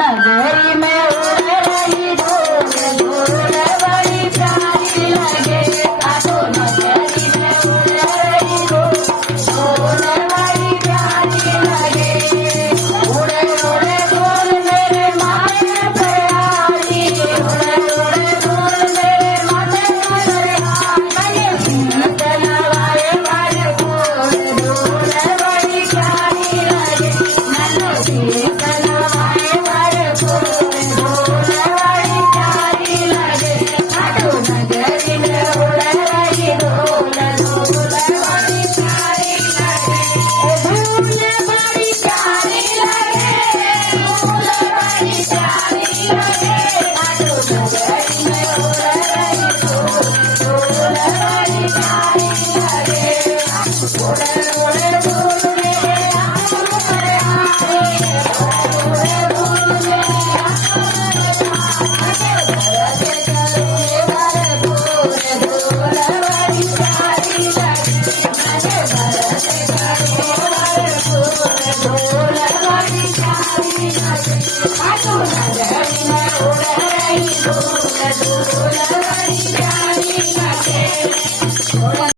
नगरी में उड़ रही धूल धूल बड़ी प्यारी लगे काटो नगरी में उड़ रही धूल धूल बड़ी प्यारी लगे उड़े उड़े धूल मेरे माथे पर आई उड़े उड़े धूल मेरे माथे पर आई चलवाए वाले फूल धूल बड़ी प्यारी लगे नन्हे चलवाए वाले फूल धूल बड़ी प्यारी लगे काटो नगरी में उड़ रही धूल धूल बड़ी प्यारी लगे धूल बड़ी प्यारी लगे धूल बड़ी प्यारी लगे काटो नगरी में उड़ रही धूल धूल बड़ी प्यारी लगे उड़े उड़े धूल मेरे आँखों पर आई उड़े धूल मेरे आँखों पर आई बरसे चलने वाले फूल धूल बड़ी प्यारी लगे बरसे चलने वाले फूल धूल बड़ी प्यारी लगे काटो नगरी